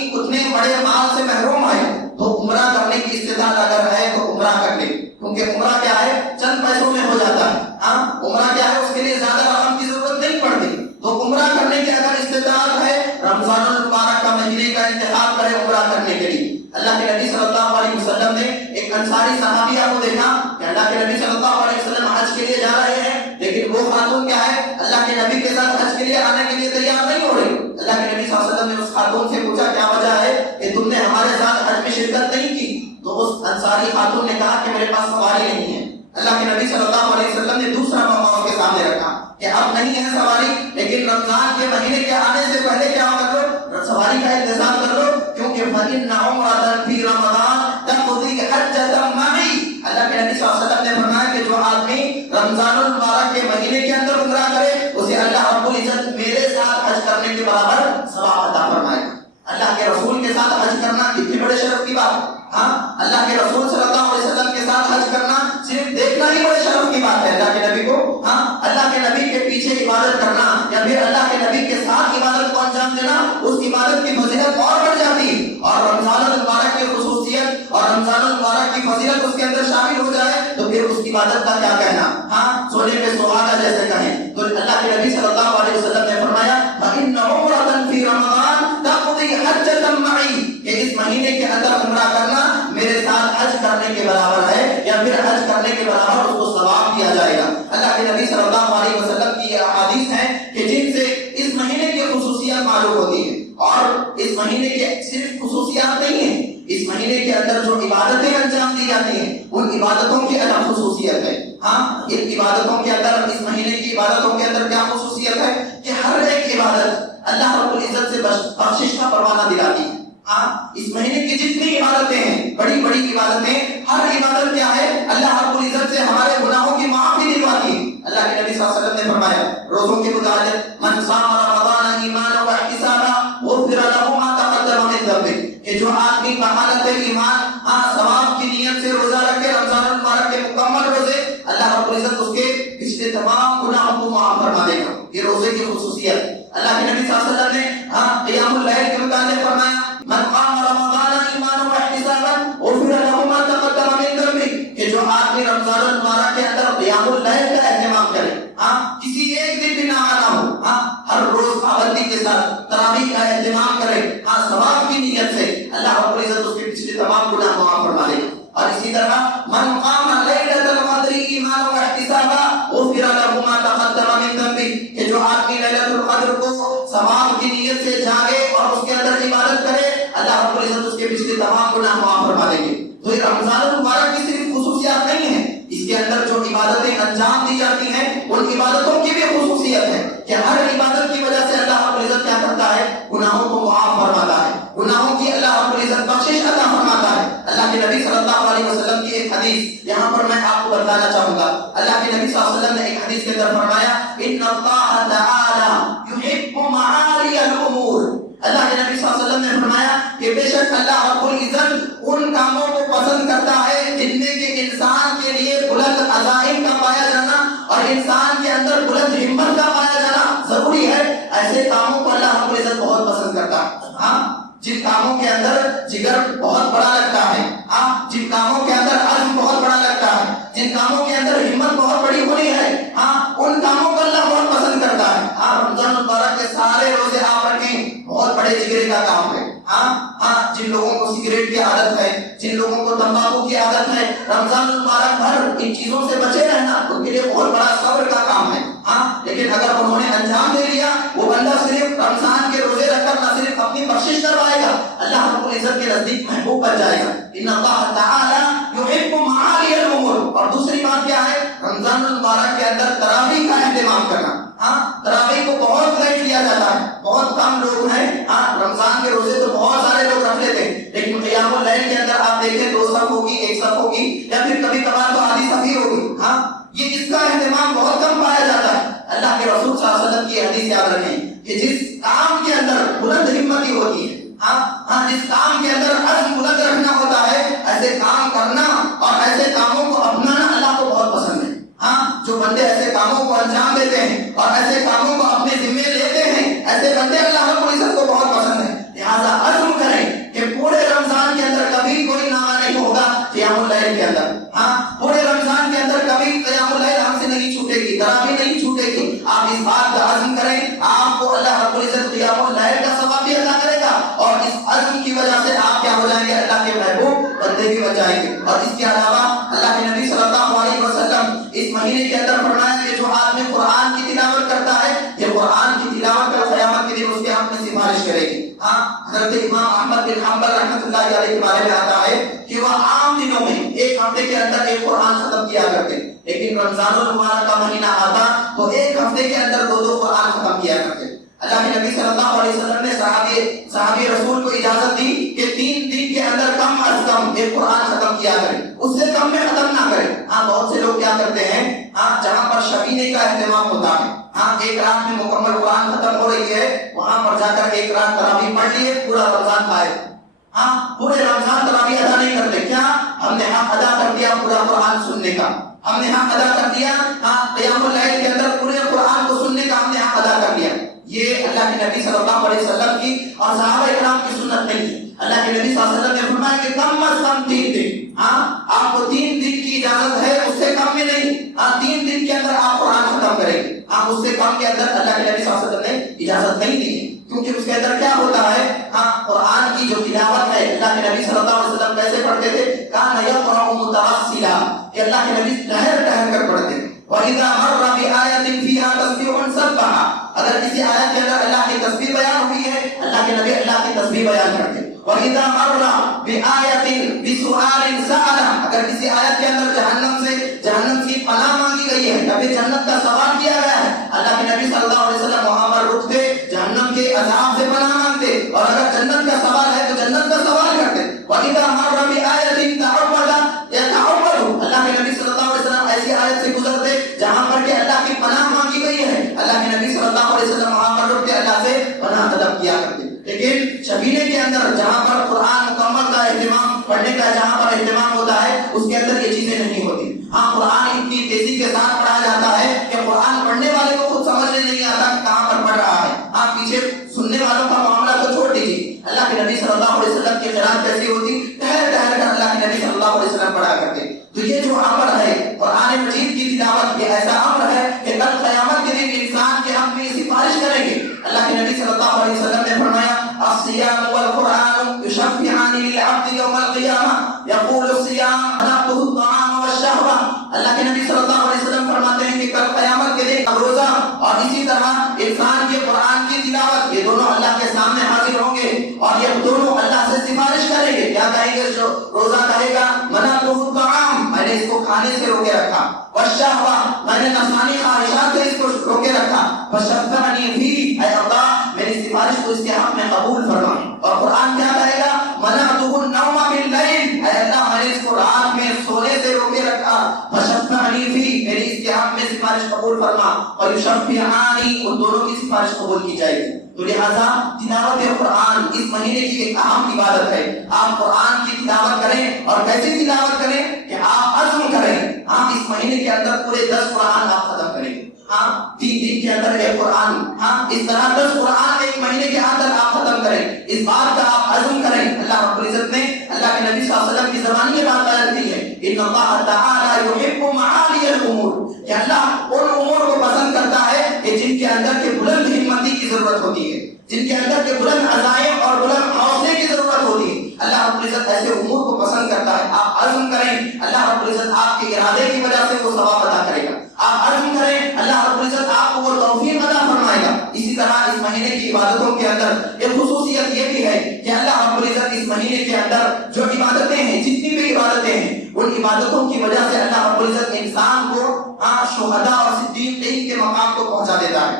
کرنے کی اگر استطاعت ہے رمضان المبارک کا مہینے کا انتخاب کرے عمرہ کرنے کے لیے. اللہ کے نبی صلی اللہ علیہ وسلم نے ایک انصاری صحابیہ کو دیکھا کہ اللہ کے نبی صلی اللہ علیہ وسلم حج کے لیے جا رہے ہیں, لیکن وہ خاتون کیا ہے اللہ کے نبی کے ساتھ حج کے لیے آنے کے لیے تیار نہیں ہو رہی. اللہ کے نبی صلی اللہ علیہ وسلم نے اس خاتون سے پوچھا کیا وجہ ہے کہ تم نے ہمارے ساتھ حج میں شرکت نہیں کی؟ تو اس انصاری خاتون نے کہا کہ میرے پاس سواری نہیں ہے. اللہ کے نبی صلی اللہ علیہ وسلم نے دوسرا موقع اس کے سامنے رکھا کہ اب نہیں ہے سواری, لیکن رمضان کے مہینے کے آنے سے پہلے کیا کر لو, سواری کا انتظام کر لو, کیونکہ فَإِنَّ عُمْرَةً فِي رَمَضَانَ تَقْضِي حَجَّةً مَعِي. اللہ کے نبی صلی اللہ علیہ وسلم نے فرمایا کہ جو آدمی رمضان المبارک کے مہینے کے اندر عمرہ کرے اسے اللہ رب العزت میرے ساتھ حج کرنے کے برابر ثواب عطا فرمائے. اللہ کے رسول کے ساتھ حج کرنا کتنی بڑے شرف کی بات ہے. ہاں, اللہ کے رسول صلی اللہ علیہ وسلم کے ساتھ حج کرنا صرف دیکھنا ہی بڑے شرف کی بات ہے. اللہ کے نبی کو, ہاں, اللہ کے نبی کے پیچھے عبادت کرنا یا پھر اللہ کے نبی کے ساتھ عبادت کو انجام دینا, اس عبادت کی فضیلت اور بڑھ جاتی ہے. اور رمضان المبارک کی خصوصیت اور رمضان المبارک کی فضیلت اس کے اندر شامل ہو جائے تو پھر اس عبادت کا کیا کہنا. ہاں, سونے پہ سہاگا جیسے کہیں. تو اللہ کے نبی صلی اللہ علیہ وسلم نے فرمایا فَإِنَّ عُمْرَةً فِي رَمَضَانَ تَقْضِي حَجَّةً مَعِي, کہ اس مہینے کے اندر عمرہ کرنا میرے ساتھ حج کرنے کے برابر ہے یا پھر حج کرنے کے برابر اس کو ثواب دیا جائے گا. اللہ کے نبی صلی اللہ علیہ وسلم کی یہ احادیث ہیں کہ جن سے اس مہینے کی خصوصیات معلوم ہوتی ہیں. اور اس مہینے کے صرف خصوصیات نہیں ہیں, اس مہینے کے اندر جو عبادتیں انجام دی جاتی ہیں ان عبادتوں کی الگ خصوصیت ہے. ہاں, ان عبادتوں کے اندر, اس مہینے کی عبادتوں کے اندر کیا خصوصیت ہے کہ ہر ایک عبادت اللہ رب العزت سے بخشش کا پروانہ دلاتی ہے. ہاں, اس مہینے کی جتنی عبادتیں ہیں, بڑی بڑی عبادتیں, ہر عبادت کیا ہے اللہ رب العزت سے ہمارے گناہوں کی معافی دلواتی ہے. اللہ کے نبی صلی اللہ علیہ وسلم نے فرمایا روزوں کے متعلق من صام رمضان ایمانا واحتسابا غفر له ما تقدم من ذنبه, کہ جو آدمی بحالت ایمان, ہاں, ثواب کی نیت سے روزہ رکھے رمضان المبارک کے مکمل روزے, اللہ رب العزت اس کے پچھلے تمام گناہوں کو معاف فرما دے گا. یہ روزے کی خصوصیت. اللہ کے نبی صلی اللہ علیہ وسلم نے, ہاں, قیام اللیل کے متعلق فرمایا من قام رمضان ایمانا واحتسابا غفر له ما تقدم من ذنبه, کہ جو آدمی رمضان المبارک کے اندر قیام اللیل کا اہتمام کرے, ہاں, کسی ایک دن بھی نہ آنا ہو, ہاں, ہر روز پابندی کے ساتھ تراویح کا اہتمام کرے, ہاں, ثواب کی نیت سے, اللہ رب العزت اس کے پچھلے تمام گناہ معاف فرما دے گا. اور اسی طرح من قام لیلۃ القدر ایمانا واحتسابا غفر له ما تقدم من ذنبه, کہ جو آدمی لیلۃ القدر کو ثواب کی نیت سے جاگے اور اس کے اندر عبادت کرے, اللہ رب العزت اس کے پچھلے تمام گناہ معاف فرما دیں گے. تو یہ رمضان المبارک کی صرف خصوصیات نہیں ہیں, اس کے اندر جو عبادتیں انجام دی جاتی ہیں ان عبادتوں کی بھی خصوصیت ہے کہ ہر عبادت کی وجہ سے اللہ رب العزت کیا کرتا ہے, گناہوں کو معاف فرماتا ہے, گناہوں کی اللہ رب العزت بخشش عطا فرماتا ہے. اللہ کے نبی صلی اللہ علیہ وسلم کی ایک حدیث یہاں پر میں آپ کو بتانا چاہوں گا. اللہ کے نبی صلی اللہ علیہ وسلم نے ایک حدیث کے اندر فرمایا ان اللہ تعالی یحب معالی الامور. اللہ کے نبی صلی اللہ علیہ وسلم نے فرمایا کہ بے شک اللہ رب العزت ان کاموں کو پسند کرتا ہے جن میں کہ انسان کے لیے بلند عزائم کا پایا جانا اور انسان کے اندر بلند ہمت کا پایا جانا ضروری ہے. ایسے کاموں کو اللہ رب العزت بہت پسند کرتا ہے. ہاں, جن کاموں کے اندر جگر بہت بڑا لگتا ہے, ہاں, جن کاموں کے اندر عزم بہت بڑا لگتا ہے, جن کاموں کے اندر ہمت بہت بڑی ہونی ہے, ہاں, ان کاموں کو اللہ بہت پسند کرتا ہے. ہاں, رمضان المبارک کے سارے روزے آپ رکھیں, بہت بڑے جگرے کا کام ہے. ہاں, ہاں, جن لوگوں کو سگریٹ کی عادت ہے, جن لوگوں کو تمباکو کی عادت ہے, رمضان المبارک بھر ان چیزوں سے بچے رہنا ان کے لیے بہت بڑا صبر کا کام ہے. ہاں, لیکن اگر انہوں نے انجام دے لیا, وہ بندہ صرف رمضان کے روزے رکھ کر نہ صرف اپنی بخشش کروائے گا, اللہ رب العزت کے نزدیک محبوب بن جائے گا. ان اللہ تعالی یحب معالی الامور. اور دوسری بات کیا ہے, رمضان المبارک کے اندر تراویح کا اہتمام کرنا. ہاں, تراویح کو بہت لیٹ کیا جاتا ہے, بہت کم لوگ ہیں. ہاں, رمضان کے روزے تو بہت سارے لوگ رکھ لیتے ہیں, لیکن قیام اللیل کے اندر آپ دیکھیں 2 صف ہوگی, 1 صف ہوگی, یا پھر کبھی کبھار تو آدھی صف ہی ہوگی. ہاں, یہ اس کا اہتمام بہت کم پایا جاتا ہے. اللہ کے رسول صلی اللہ علیہ وسلم کی حدیث یاد رکھیں کہ جس کام کے اندر بلند ہمتی ہوتی ہے, ہاں, جس کام کے اندر عزم بلند رکھنا ہوتا ہے, ایسے کام کرنا اور ایسے کاموں کو اپنانا اللہ کو بہت پسند ہے. ہاں, جو بندے ایسے کاموں کو انجام دیتے ہیں اور ایسے کاموں کو اپنے ذمے لیتے ہیں, ایسے بندے اللہ رب العزت کو بہت پسند ہیں. لہذا عزم کریں کہ پورے رمضان کے اندر کبھی کوئی نامہ نہیں ہوگا قیام اللیل کے اندر. ہاں, پورے رمضان کے اندر کبھی قیام اللیل ہم سے نہیں چھوٹے گی, تراویح نہیں چھوٹے گی. آپ اس بات کا عزم کریں, آپ کو اللہ رب وجہ سے آپ کیا ہو جائیں گے؟ اللہ کے محبوب بندے بھی بن جائیں گے۔ اور اس کے علاوہ اللہ کے نبی صلی اللہ علیہ وسلم اس مہینے کے اندر فرمایا کہ جو آدمی قرآن کی تلاوت کرتا ہے، یہ قرآن کی تلاوت کر قیامت کے دن اس کے حق میں سفارش کرے گی۔ ہاں، حضرت امام احمد بن حنبل رحمۃ اللہ علیہ کے بارے میں آتا ہے کہ وہ عام دنوں میں ایک ہفتے کے اندر ایک قرآن ختم کیا کرتے، لیکن رمضان المبارک کا مہینہ آتا تو ایک ہفتے کے اندر دو قرآن ختم کیا کرتے۔ اللہ کے نبی صلی اللہ علیہ وسلم نے صحابی رسول کو اجازت دی کہ 3 دن کے اندر کم از کم ایک قرآن ختم کیا کریں، اس سے کم میں ختم نہ کریں۔ ہاں، بہت سے لوگ کیا کرتے ہیں، ہاں جہاں پر شبینے کا اہتمام ہوتا ہے، ہاں ایک رات میں مکمل قرآن ختم ہو رہی ہے، وہاں پر جا کر ایک رات تراویح پڑھ لیے، پورا رمضان کھائے، ہاں پورے رمضان تراویح ادا نہیں کرتے۔ کیا؟ ہم نے حق ادا کر دیا پورا قرآن سننے کا، ہم نے حق ادا کر دیا، ہاں قیام اللیل کے اندر پورے قرآن کو سننے کا ہم نے حق ادا کر دیا۔ یہ اللہ کے نبی صلی اللہ علیہ وسلم کی اور صحابہ کرام کی سنت نہیں تھی۔ اللہ کے نبی صلی اللہ علیہ وسلم نے فرمایا کہ کم از کم 3 دن، ہاں آپ کو 3 دن کی اجازت ہے، اس سے کم میں نہیں، ہاں 3 دن کے اندر آپ قرآن ختم کریں گے، ہاں اس سے کم کے اندر اللہ کے نبی صلی اللہ علیہ وسلم نے اجازت نہیں دی ہے، کیونکہ اس کے اندر کیا ہوتا ہے، ہاں قرآن کی جو تلاوت ہے اللہ کے نبی صلی اللہ علیہ وسلم کیسے پڑھتے تھے، کان یقرأ مترسلا، کہ اللہ کے نبی ٹہر ٹہر کر پڑھتے تھے۔ وَإِذَا مَرَّ بِآيَةٍ فِيهَا تَسْبِيحٌ سَبَّحَ، اگر کسی آیت کے اندر اللہ کی تسبیح بیان ہوئی ہے، اللہ کے نبی اللہ کی تسبیح بیان کرتے۔ وَإِذَا مَرَّ بِآيَةٍ بِسُؤَالٍ سَأَلَ، اگر کسی آیت کے اندر جہنم کی پناہ مانگی گئی ہے، کبھی جنت کا سوال کیا گیا ہے، اللہ کے نبی صلی اللہ علیہ وسلم وہاں پر رکتے، جہنم کے عذاب سے پناہ مانگتے، اور اگر جنت کا سوال ہے تو جنت کا سوال کرتے۔ وَإِذَا مَرَّ بِآيَةٍ تَعَوَّذَ يَتَعَوَّذُ، اللہ کے نبی صلی اللہ علیہ وسلم ایسی آیت سے گزرتے جہاں پر کہ اللہ کی پناہ مانگی گئی ہے، اللہ کے نبی صلی اللہ علیہ وسلم وہاں پر رکتے، اللہ سے پناہ طلب کیا کرتے۔ لیکن شبینے کے اندر جہاں پر قرآن مکمل کا اہتمام پڑھنے کا جہاں پر اہتمام ہوتا ہے، اس کے اندر یہ چیزیں نہیں ہوتی۔ ہاں قرآن اتنی تیزی کے ساتھ پڑھا جاتا ہے کہ قرآن پڑھنے والے کو خود سمجھ نہیں آتا کہ کہاں پر پڑھ رہا ہے، ہاں پیچھے سننے والوں کا معاملہ تو چھوڑ دیجیے، اللہ کے نبی صلی اللہ علیہ وسلم کی قرآن کیسی ہوتی، ٹہر ٹہر کر اللہ کے نبی صلی اللہ علیہ وسلم پڑھا کرتے۔ تو یہ جو امر ہے قرآن مجید کی تلاوت، یہ ایسا امر ہے کہ کل قیامت کے دن انسان کے حق میں سفارش کریں گے۔ اللہ کے نبی صلی اللہ علیہ وسلم نے فرمایا الصيام والقرآن يشفعان للعبد يوم القيامة يقول الصيام منعته الطعام والشهوة، اللہ کے نبی صلی اللہ علیہ وسلم فرماتے ہیں کہ کل قیامت کے دن روزہ اور اسی طرح انسان کے قرآن کی تلاوت، یہ دونوں اللہ کے سامنے حاضر ہوں گے اور یہ دونوں اللہ سے سفارش کریں گے۔ کیا کہیں گے؟ جو روزہ کہے گا منعته الطعام، میں نے اس کو کھانے سے روکے رکھا، والشہوہ، میں نے نفسانی خواہشات سے اس کو روکے رکھا، فشفعنی فیہ، اے اللہ میری سفارش کو اس کے حق میں قبول فرما۔ اور قرآن کیا کہے گا؟ منعته النوم باللیل، اے اللہ میں نے اس کو رات میں سونے سے روکے رکھا، فشفعنی فیہ، میری اس کے حق میں سفارش قبول فرما، اور یشفعانی، ان دونوں کی سفارش قبول کی جائے گی۔ تو لہذا تلاوت قرآن اس مہینے کی ایک اہم عبادت ہے۔ آپ قرآن کی تلاوت کریں، اور کیسی تلاوت کریں کہ آپ عزم کریں، ہاں اس مہینے کے اندر پورے 10 قرآن آپ ختم کریں گے، ہاں 3 دن کے اندر ایک قرآن، ہاں اس طرح 10 قرآن ایک مہینے کے اندر آپ ختم کریں، اس بات کا آپ عزم کریں۔ اللہ رب العزت نے اللہ کے نبی صلی اللہ علیہ وسلم کی زبان یہ بات بیان کی ہے، ان اللہ تعالی یحب معالی الامور، کہ اللہ ان امور کو پسند کرتا ہے کہ جن کے اندر کے بلند ہمتی کی ضرورت ہوتی ہے، جن کے اندر کے بلند عزائم اور بلند حوصلے کی ضرورت ہوتی ہے۔ اللہ رب العزت ایسے امور کو پسند کرتا ہے۔ آپ عزم کریں، اللہ رب العزت آپ کے ارادے کی وجہ سے وہ ثواب عطا کرے گا۔ آپ عزم کریں، اللہ رب العزت آپ کو وہ توفیق عطا فرمائے گا۔ اسی طرح اس مہینے کی عبادتوں کے اندر ایک خصوصیت یہ بھی ہے کہ اللہ رب العزت اس مہینے کے اندر جو عبادتیں ہیں، جتنی بھی عبادتیں ہیں، ان عبادتوں کی وجہ سے اللہ رب العزت انسان کو شہداء اور صدیقین کے مقام کو پہنچا دیتا ہے۔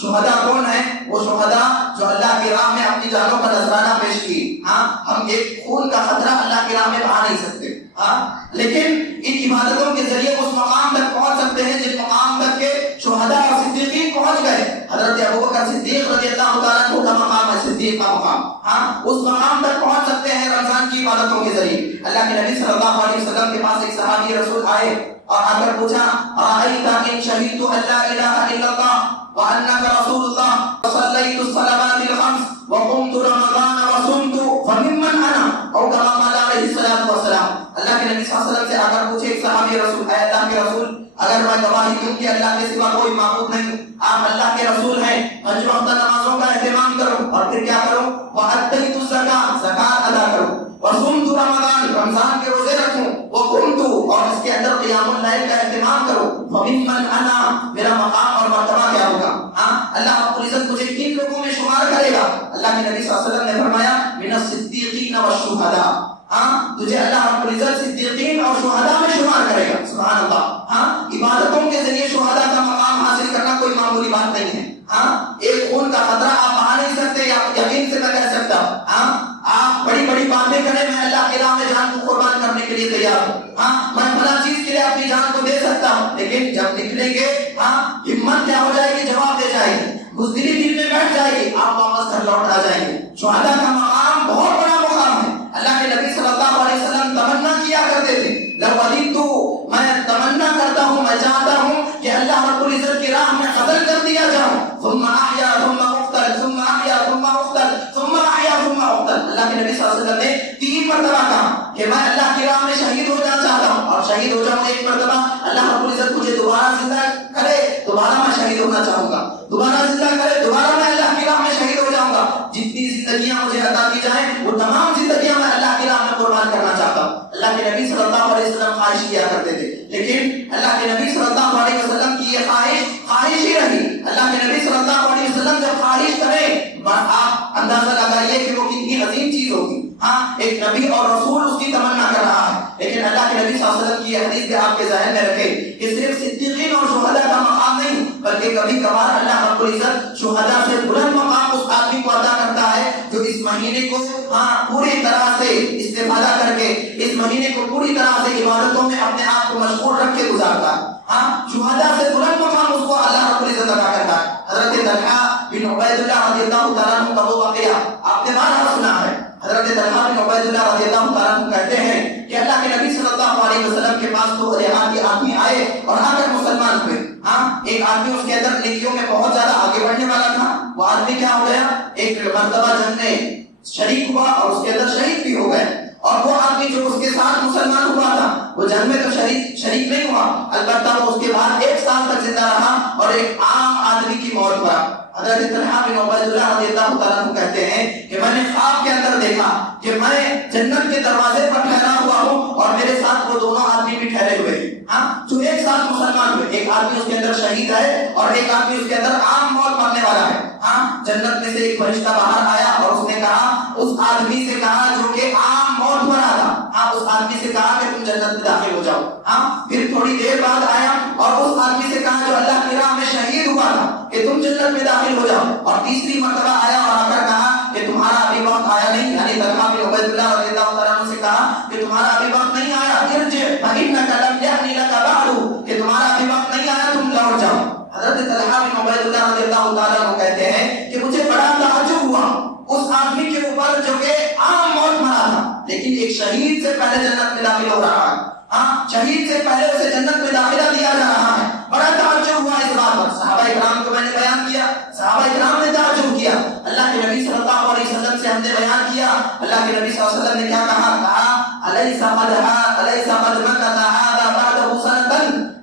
شہداء کون ہیں؟ وہ شہداء جو اللہ کی راہ میں اپنی جانوں کا نذرانہ پیش کی۔ ہم ایک خون کا خطرہ اللہ کی راہ میں بہا نہیں سکتے، لیکن ان عبادتوں کے ذریعے اس مقام تک پہنچ سکتے ہیں جس مقام تک کے شہداء اور صدیقین پہنچ گئے۔ حضرت ابوبکر صدیق رضی اللہ تعالیٰ عنہ کا مقام ہے، صدیق کا مقام، اس مقام تک پہنچ سکتے ہیں رمضان کی عبادتوں کے ذریعے۔ اللہ کے نبی صلی اللہ علیہ وسلم کے پاس ایک صحابی رسول آئے اور آ کر پوچھا ارأیت ان شہدت ان لا الہ الا اللہ وانک رسول اللہ وصلیت الصلوات الخمس وقمت رمضان وصمت فممن انا، او کما قال علیہ الصلوۃ والسلام۔ اللہ کے نبی صلی اللہ علیہ وسلم سے آ کر پوچھے ایک صحابی رسول، اے اللہ کے رسول، اگر میں گواہی دوں کہ اللہ کے سوا کوئی معبود نہیں، آپ اللہ کے رسول ہیں، 5 وقت نمازوں کا اہتمام کروں اور پھر کیا کروں؟ وَأَتَّيْتُ الزَّكَاةَ زکات ادا کروں، وَصُمْتُ رمضان رمضان کے روزے رکھوں، وَقُمْتُ اور اس کے اندر قیام اللیل کا اہتمام کروں، فَمِمَّنْ أَنَا میرا مقام اور مرتبہ کیا ہوگا؟ اللہ رب العزت مجھے کن لوگوں میں شمار کرے گا؟ اللہ کے نبی صلی اللہ علیہ وسلم نے فرمایا من الصدیقین والشہداء، تجھے اللہ رب العزت صدیقین اور شہداء میں شمار کرے گا۔ سبحان اللہ۔ عبادتوں کے ذریعے شہداء کا مقام حاصل کرنا کوئی معمولی بات نہیں ہے۔ ایک خون کا خطرہ آپ بہا نہیں سکتے، یقین سے میں کہہ سکتا ہوں۔ آپ بڑی بڑی باتیں کریں، میں اللہ کی راہ میں جان کو قربان کرنے کے لیے تیار ہوں، میں فلاں چیز کے لیے اپنی جان کو دے سکتا ہوں، لیکن جب نکلیں گے ہمت کیا ہو جائے گی؟ جواب دے جائے گی، بزدلی دل میں بیٹھ جائے گی، آپ واپس گھر لوٹ آ جائیں گے۔ شہداء کا مقام بہت بڑا مقام ہے۔ اللہ کے نبی صلی اللہ علیہ وسلم تمنا کیا کرتے تھے، لو وددت، میں تمنا کرتا ہوں، میں چاہتا ہوں کہ اللہ رب العزت کی راہ میں قتل کر دیا جاؤں، ثم احیا ثم اقتل ثم احیا ثم اقتل ثم احیا ثم اقتل۔ اللہ کے نبی صلی اللہ علیہ وسلم نے 3 مرتبہ کہا کہ میں اللہ کی راہ میں شہید ہو جانا چاہتا ہوں، اور شہید ہو جاؤں ایک مرتبہ، اللہ رب العزت مجھے دوبارہ زندہ کرے، دوبارہ میں شہید ہونا چاہوں گا، دوبارہ زندہ کرے، دوبارہ میں اللہ کی راہ میں شہید ہو جاؤں گا۔ جتنی زندگیاں مجھے عطا کی جائیں وہ تمام زندگیاں میں اللہ کی راہ میں قربان کرنا چاہتا ہوں۔ اللہ کے نبی صلی اللہ علیہ وسلم خواہش کیا کرتے تھے، لیکن اللہ کے نبی صلی اللہ علیہ وسلم کی یہ خواہش ہی رہی۔ اللہ کے نبی صلی اللہ علیہ وسلم جب خواہش کریں، آپ اندازہ لگائیے کہ وہ کتنی عظیم چیز ہوگی۔ ایک نبی اور رسول اس کی تمنا کر رہا ہے، لیکن اللہ کے نبی صلی اللہ علیہ وسلم کی حدیث بھی آپ کے ذہن میں رکھے کہ صرف صدیقین اور شہداء کا مقام نہیں، بلکہ کبھی کبھار اللہ رب العزت شہداء سے بلند مقام اس آدمی کو عطا کرتا ہے جو اس مہینے کو پوری طرح سے استفادہ کر کے، اس مہینے کو پوری طرح سے عبادتوں میں اپنے آپ کو مشغول رکھ کے گزارتا ہے۔ شہداء سے بلند مقام اس کو اللہ رب العزت عطا کرتا ہے۔ حضرت طلحہ بن عبید اللہ رضی اللہ تعالیٰ عنہ کا وہ واقعہ آپ نے بارہا سنا ہے۔ حضرت طلحہ بن عبید اللہ رضی اللہ تعالیٰ عنہ کہتے ہیں کہ اللہ کے نبی صلی اللہ علیہ وسلم کے پاس تو دیہاتی آدمی آئے اور آ کر مسلمان ہوئے۔ ایک آدمی اس کے اندر نیکیوں میں بہت زیادہ آگے بڑھنے والا تھا، وہ آدمی کیا ہو گیا؟ ایک مرتبہ جنگ میں شریک ہوا اور اس کے اندر شہید بھی ہو گئے، اور وہ آدمی جو اس کے ساتھ مسلمان ہوا تھا وہ جنگ میں تو شریک نہیں ہوا، البتہ وہ اس کے بعد 1 سال تک زندہ رہا اور ایک عام آدمی کی موت پا۔ حضرت طلحہ بن عبید اللہ رضی اللہ تعالیٰ عنہ کہتے ہیں کہ میں نے خواب کے اندر دیکھا کہ میں جنت کے دروازے پر ٹھہرا ہوا ہوں اور میرے ساتھ وہ دونوں آدمی بھی ٹھہرے ہوئے ہیں، جو ایک ساتھ مسلمان ہوئے۔ ایک آدمی اس کے اندر شہید ہے اور ایک آدمی اس کے اندر عام موت مرنے والا ہے۔ جنت میں سے ایک فرشتہ باہر آیا اور اس نے کہا، اس آدمی سے کہا جو کہ عام موت مرا تھا، اس آدمی سے کہا کہ تم جنت میں داخل ہو جاؤ۔ پھر تھوڑی دیر بعد آیا اور اس آدمی سے کہا جو اللہ کی راہ میں شہید ہوا تھا کہ تم جنت میں داخل ہو جاؤ، اور تیسری مرتبہ آیا اور آ کر کہا کہ تمہارا ابھی وقت آیا نہیں، یعنی طلحہ بن عبید اللہ رضی اللہ تعالیٰ عنہ سے کہا کہ تمہارا ابھی وقت نہیں آیا، ارجع فإنک لم یأن لک بعد، کہ تمہارا ابھی وقت نہیں آیا، تم لوٹ جاؤ۔ حضرت طلحہ بن عبید اللہ رضی اللہ تعالیٰ عنہ کہتے ہیں کہ مجھے بڑا تعجب ہوا اس آدمی کے اوپر جو کہ عام موت مرا تھا لیکن ایک شہید سے پہلے جنت میں داخل ہو رہا ہے، شہید سے پہلے اسے جنت میں داخلہ دیا جا رہا ہے۔ بڑا تعجب ہوا اس بات پر، صحابہ اکرام کو میں نے بیان کیا، صحابہ اکرام نے تعجب کیا، اللہ کے نبی صلی اللہ علیہ وسلم سے ہم نے بیان کیا، اللہ کے نبی صلی اللہ علیہ وسلم نے کیا کہا؟ الیس قد مکث ھذا بعدہ سنۃ،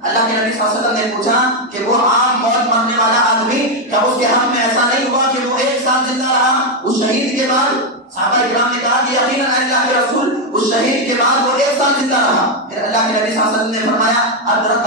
اللہ کے نبی صلی اللہ علیہ وسلم نے پوچھا کہ وہ عام موت مرنے والا آدمی کیا اس کے حق میں ایسا نہیں ہوا کہ وہ 1 سال زندہ رہا اس شہید کے بعد؟ صحابہ اکرام نے کہا کہ یقیناً اللہ کے رسول اس شہید کے بعد وہ 1 سال زندہ رہا۔ پھر اللہ کے نبی صلی اللہ علیہ وسلم نے فرمایا ادرک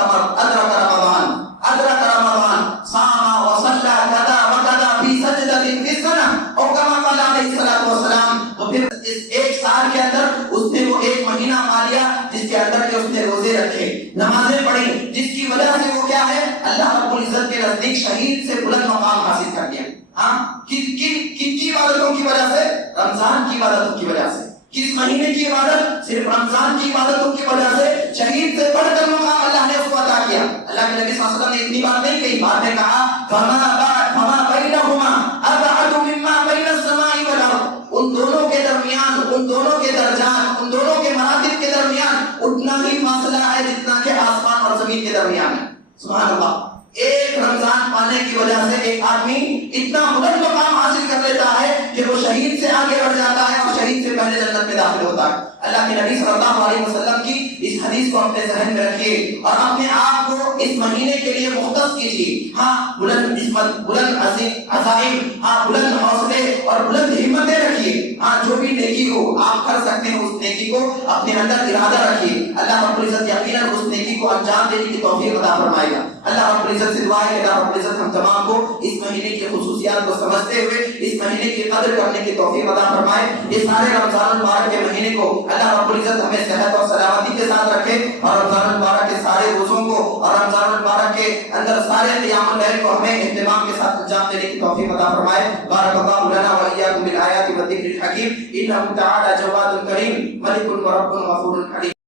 رمضان صام وصلى كذا وكذا في سجدة في السنة او كما قال علیہ الصلوۃ والسلام۔ تو پھر اس 1 سال کے اندر اس نے وہ 1 مہینہ پا لیا جس کے اندر کہ اس نے روزے رکھے، نمازیں پڑھی، جس کی وجہ سے وہ کیا ہے؟ اللہ رب العزت کے نزدیک شہید سے بلند مقام حاصل کر لیا۔ کن کی عبادتوں کی وجہ سے؟ رمضان کی عبادتوں کی وجہ سے۔ کس مہینے کی عبادت؟ صرف رمضان کی عبادتوں کی وجہ سے شہید سے بڑھ کر مقام اللہ نے اس کو عطا کیا۔ اللہ کے نبی صلی اللہ علیہ وسلم نے اتنی بات نہیں کہی، بعد میں کہا فما بینہما ابعد مما بین السماء والارض، ان دونوں کے درمیان، ان دونوں کے درجات، ان دونوں کے مراتب کے درمیان اتنا ہی فاصلہ ہے جتنا کہ آسمان اور زمین کے درمیان ہے۔ سبحان اللہ۔ ایک رمضان پانے کی وجہ سے ایک آدمی اتنا بلند مقام حاصل کر لیتا ہے کہ وہ شہید سے آگے بڑھ جاتا ہے اور شہید سے پہلے جنت میں داخل ہوتا ہے۔ اللہ کے نبی صلی اللہ علیہ وسلم کی اس حدیث کو اپنے ذہن میں رکھیے اور اپنے آپ کو اس مہینے کے لیے مختص کیجیے۔ بلند عظمت، بلند عزائم، بلند حوصلے اور آپ کر سکتے ہیں اس نیکی کو اپنے اندر ارادہ رکھیے. اللہ رب العزت یقیناً اس نیکی کو انجام دینے کی توفیق عطا فرمائے گا. اللہ رب العزت سے دعا ہے کہ اللہ رب العزت ہم تمام کو اس مہینے کی خصوصیات کو سمجھتے ہوئے اس مہینے کی قدر کرنے کی توفیق عطا فرمائے. یہ سارے رمضان المبارک کے مہینے کو اللہ رب العزت ہمیں صحت اور سلامتی کے ساتھ رکھے اور رمضان المبارک کے سارے روزوں کو اور رمضان المبارک کے اندر سارے قیام اللیل کو ہمیں اہتمام کے ساتھ انجام دینے کی توفیق عطا فرمائے. بارک اللہ لنا و ایاکم بالآیات والذکر الحکیم انہ تعالی جواد کریم ملک و رب غفور حلیم.